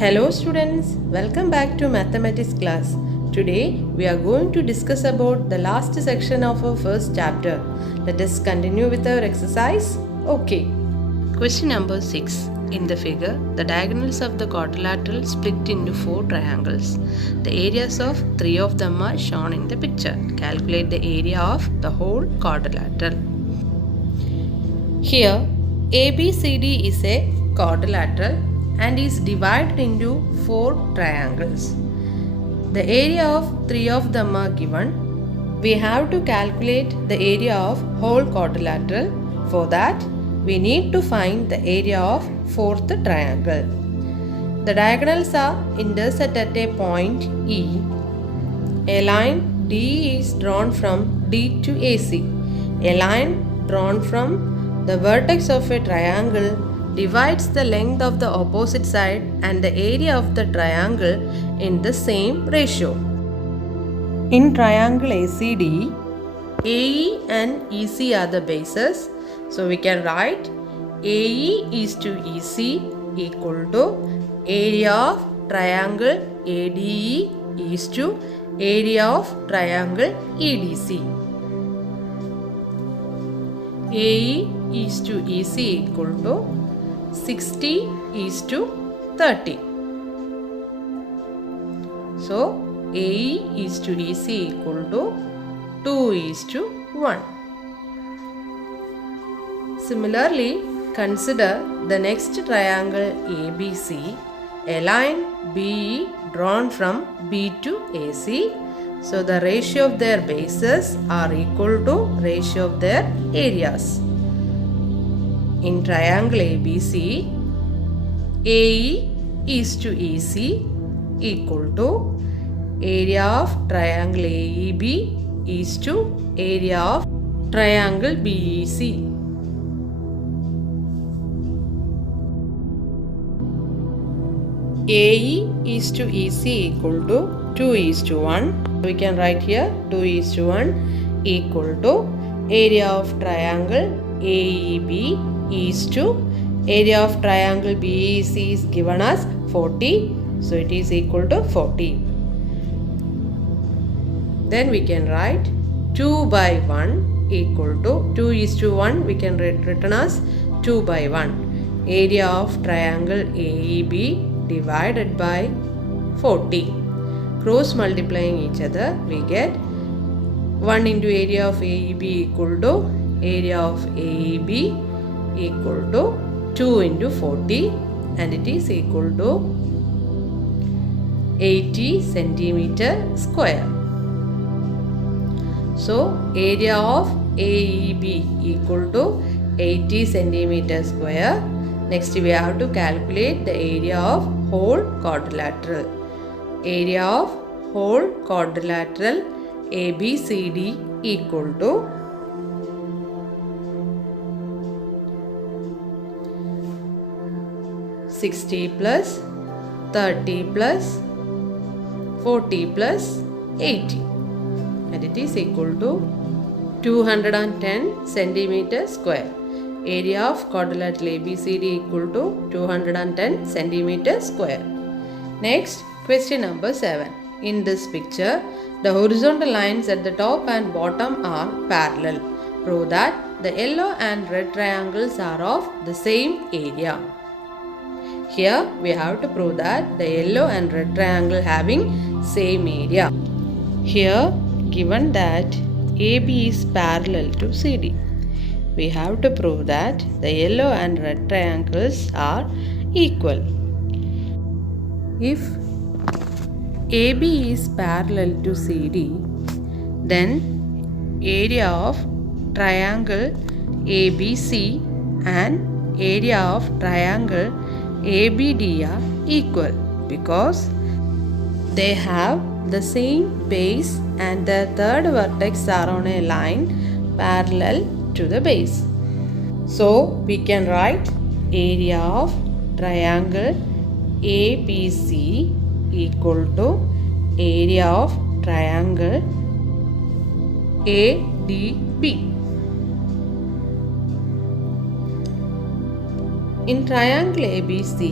Hello students, welcome back to mathematics class. Today we are going to discuss about the last section of our first chapter. Let us continue with our exercise. Okay. Question number 6. In the figure, the diagonals of the quadrilateral split into 4 triangles. The areas of 3 of them are shown in the picture. Calculate the area of the whole quadrilateral. Here, ABCD is a quadrilateral and is divided into 4 triangles. The area of 3 of them are given. We have to calculate the area of whole quadrilateral. For that, we need to find the area of 4th triangle. The diagonals are intersect at a point E. A line D is drawn from D to AC. A line drawn from the vertex of a triangle divides the length of the opposite side and the area of the triangle in the same ratio. In triangle ACD, AE and EC are the bases. So we can write AE is to EC equal to area of triangle ADE is to area of triangle EDC. AE is to EC equal to 60 is to 30. So, AE is to EC equal to 2 is to 1. Similarly, consider the next triangle ABC, a line BE drawn from B to AC. So, the ratio of their bases are equal to ratio of their areas. In triangle ABC, AE is to EC equal to area of triangle AEB is to area of triangle BEC. AE is to EC equal to 2 is to 1. We can write here 2 is to 1 equal to area of triangle AEB is to area of triangle BEC is given as 40. So it is equal to 40. Then we can write 2 by 1 equal to 2 is to 1. We can written as 2 by 1. Area of triangle AEB divided by 40. Cross multiplying each other, we get 1 into area of AEB equal to area of AEB equal to 2 into 40 and it is equal to 80 centimeter square. So, area of AEB equal to 80 centimeter square. Next we have to calculate the area of whole quadrilateral. Area of whole quadrilateral ABCD equal to 60 plus 30 plus 40 plus 80 and it is equal to 210 centimeter square. Area of quadrilateral ABCD equal to 210 centimeter square. Next, question number 7. In this picture, the horizontal lines at the top and bottom are parallel. Prove that the yellow and red triangles are of the same area. Here we have to prove that the yellow and red triangle having same area. Here given that AB is parallel to CD. We have to prove that the yellow and red triangles are equal. If AB is parallel to CD, then area of triangle ABC and area of triangle ABD are equal because they have the same base and the third vertex are on a line parallel to the base. So we can write area of triangle ABC equal to area of triangle ADB. In triangle ABC,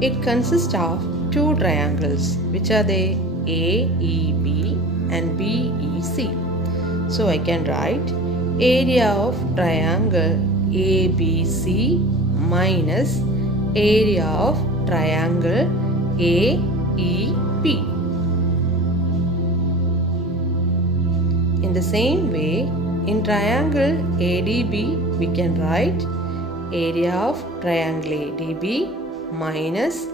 It consists of two triangles, which are the AEB and BEC. So I can write area of triangle ABC minus area of triangle AEB. In the same way, in triangle ADB, we can write area of triangle ADB minus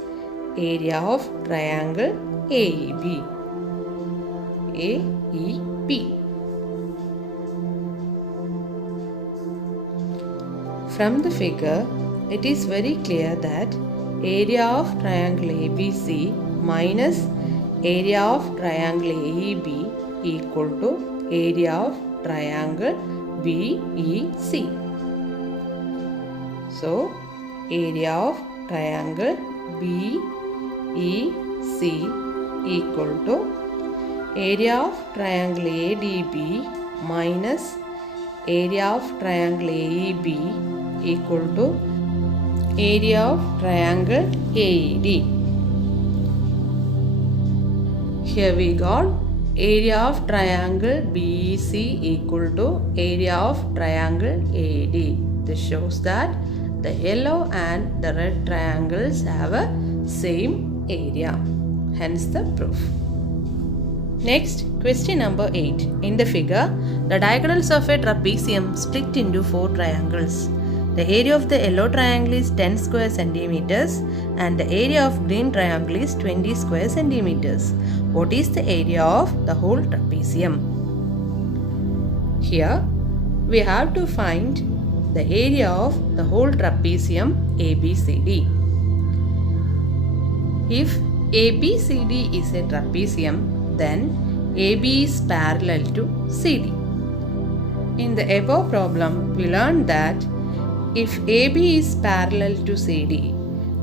area of triangle AEB. From the figure, it is very clear that area of triangle ABC minus area of triangle AEB equal to area of triangle BEC. So, area of triangle BEC equal to area of triangle ADB minus area of triangle AEB equal to area of triangle AED. Here we got area of triangle BEC equal to area of triangle AED. This shows that the yellow and the red triangles have a same area. Hence the proof. Next, question number 8. In the figure, the diagonals of a trapezium split into 4 triangles. The area of the yellow triangle is 10 square centimeters and the area of green triangle is 20 square centimeters. What is the area of the whole trapezium? Here, we have to find the area of the whole trapezium ABCD. If ABCD is a trapezium, then AB is parallel to CD. In the above problem, we learned that if AB is parallel to CD,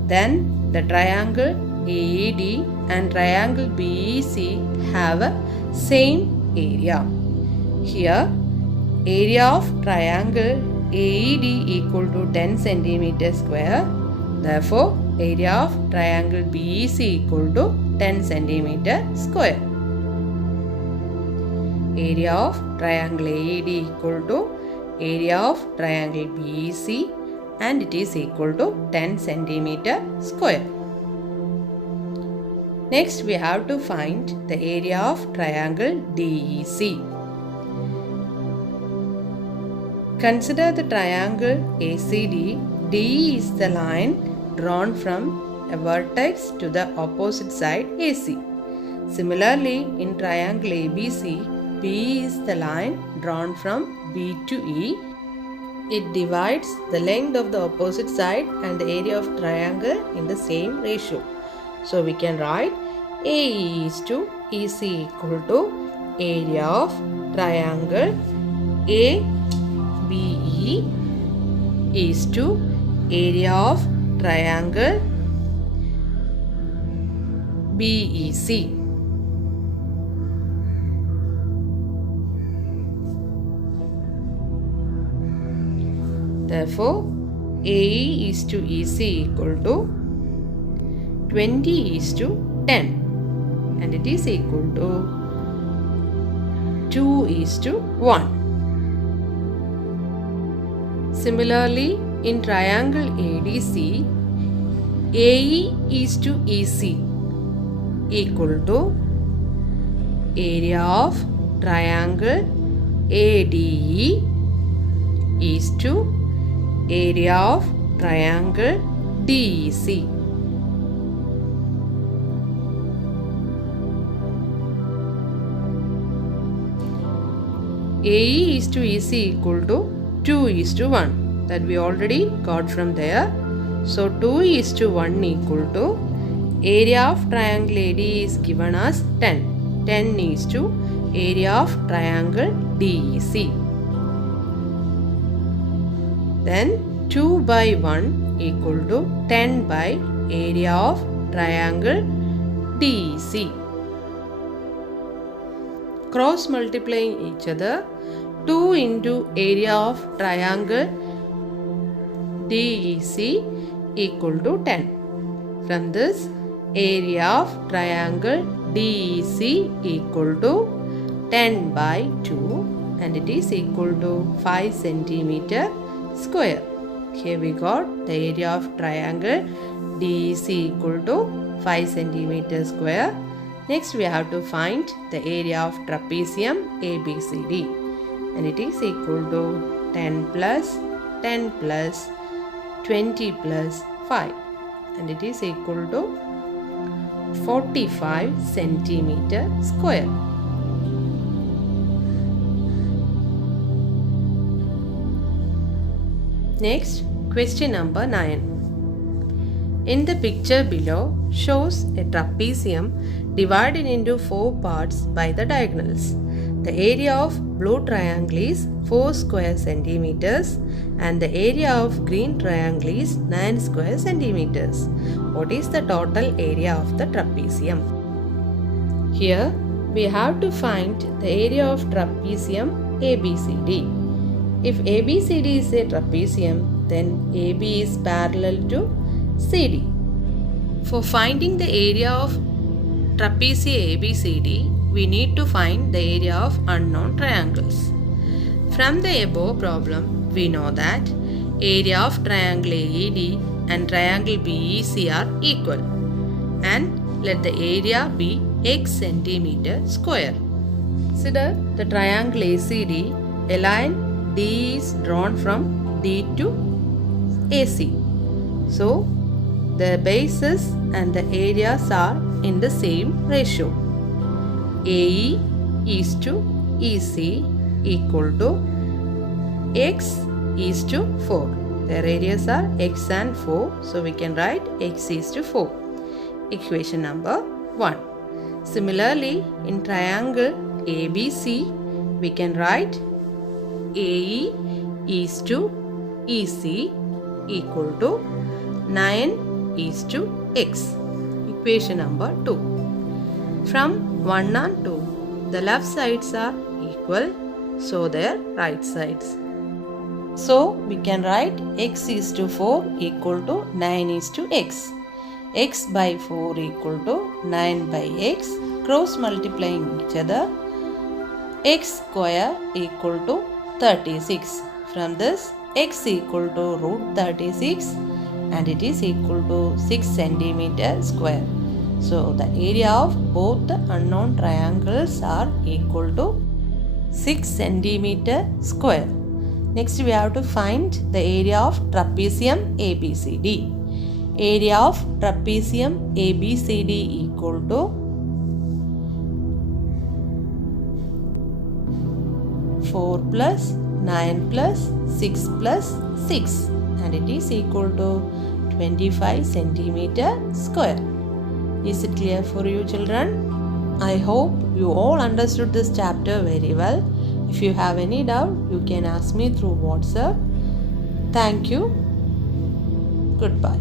then the triangle AED and triangle BEC have a same area. Here, area of triangle AED equal to 10 cm square. Therefore, area of triangle BEC equal to 10 cm square. Area of triangle AED equal to area of triangle BEC and it is equal to 10 cm square. Next, we have to find the area of triangle DEC. Consider the triangle ACD. DE is the line drawn from a vertex to the opposite side AC. Similarly, in triangle ABC, B is the line drawn from B to E. It divides the length of the opposite side and the area of triangle in the same ratio. So we can write AE is to EC equal to area of triangle ABE is to area of triangle BEC. Therefore, AE is to EC equal to 20 is to 10 and it is equal to 2 is to 1. Similarly, in triangle ADC, AE is to EC equal to area of triangle ADE is to area of triangle DEC. AE is to EC equal to 2 is to 1. That we already got from there. So 2 is to 1 equal to area of triangle AD is given as 10. 10 is to area of triangle DEC. Then 2 by 1 equal to 10 by area of triangle DEC. Cross multiplying each other, 2 into area of triangle DEC equal to 10. From this, area of triangle DEC equal to 10 by 2 and it is equal to 5 centimeter square. Here we got the area of triangle DEC equal to 5 centimeter square. Next we have to find the area of trapezium ABCD and it is equal to 10 plus 10 plus 20 plus 5 and it is equal to 45 centimeter square. Next, question number 9. In the picture below shows a trapezium divided into 4 parts by the diagonals. The area of blue triangle is 4 square centimeters and the area of green triangle is 9 square centimeters. What is the total area of the trapezium? Here we have to find the area of trapezium ABCD. If ABCD is a trapezium, then AB is parallel to CD. For finding the area of trapezium ABCD, we need to find the area of unknown triangles. From the above problem, we know that area of triangle AED and triangle BEC are equal and let the area be x centimeter square. Consider the triangle ACD. A line D is drawn from D to AC. So, the bases and the areas are in the same ratio. AE is to EC equal to x is to 4. Their areas are x and 4. So, we can write x is to 4. Equation number 1. Similarly, in triangle ABC, we can write AE is to EC equal to 9 is to x. Equation number 2. From 1 and 2, the left sides are equal, so their right sides. So we can write x is to 4 equal to 9 is to x. X by 4 equal to 9 by x. Cross multiplying each other. X square equal to 36. From this, x equal to root 36 and it is equal to 6 centimeter square. So, the area of both the unknown triangles are equal to 6 centimeter square. Next, we have to find the area of trapezium ABCD. Area of trapezium ABCD equal to 4 plus 9 plus 6 plus 6 and it is equal to 25 centimeter square. Is it clear for you children? I hope you all understood this chapter very well. If you have any doubt, you can ask me through WhatsApp. Thank you. Goodbye.